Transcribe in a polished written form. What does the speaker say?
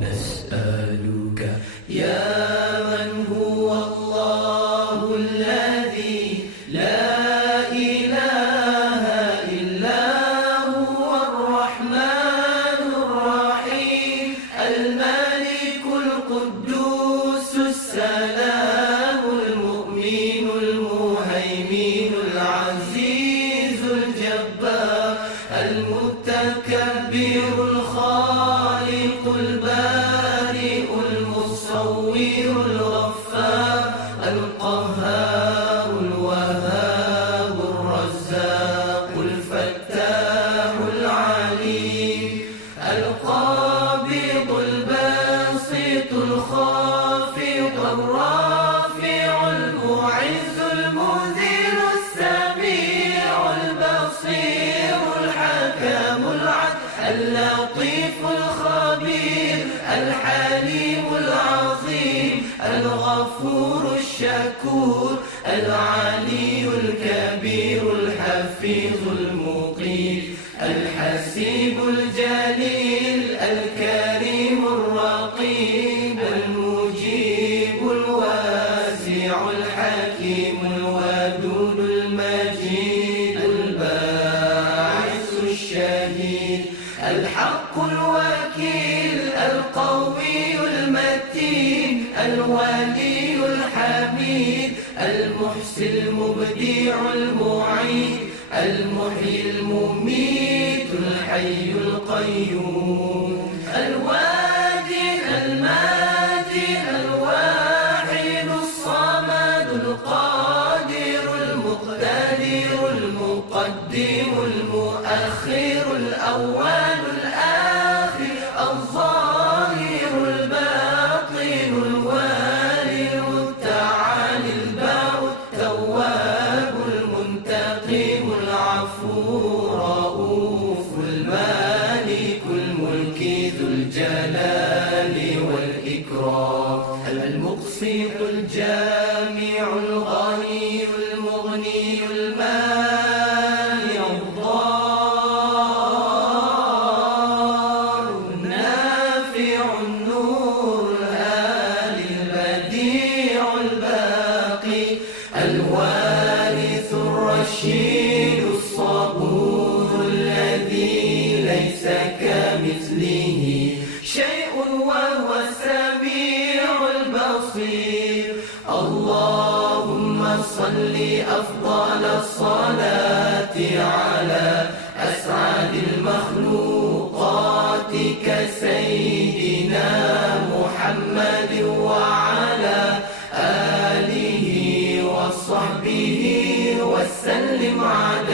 نسألك يا من هو الله الذي لا إله إلا هو الرحمن الرحيم الملك القدوس السلام المؤمن المهيمن العزيز الجبار المتكبر الخالق البارئ المصور الغفار القهار الوهاب الرزاق الفتاح العليم القابض الباسط الخافض الرافع المعز المذل السميع البصير الحكم العدل اللطيف الخبير الحليم العظيم الغفور الشكور العلي الكبير الحفيظ المقيم الحسيب الجليل الكريم الرقيب المجيب الواسع الحكيم الودود المجيد الباعث الشهيد الحق الوكيل القوي المتين الولي الحميد المحسن المبدع المعيد المحيي المميت الحي القيوم الواجد الماجد الواحد الصمد القادر المقتدر المقدم المؤخر الأول الآخر الظاهر الباطن الوالي المتعالي البار التواب المنتقم العفو رؤوف المالك الملك ذو الجلال والإكرام المقسط الجامع الغني المغني المانع الضار النافع النور الهادي البديع الباقي الوارث الرشيد الصبور الذي ليس كمثله شيء وهو السميع البصير اللهم صل أفضل الصلاة على أسعد المخلوقات كسيدنا محمد وعلى آله وصحبه وسلم على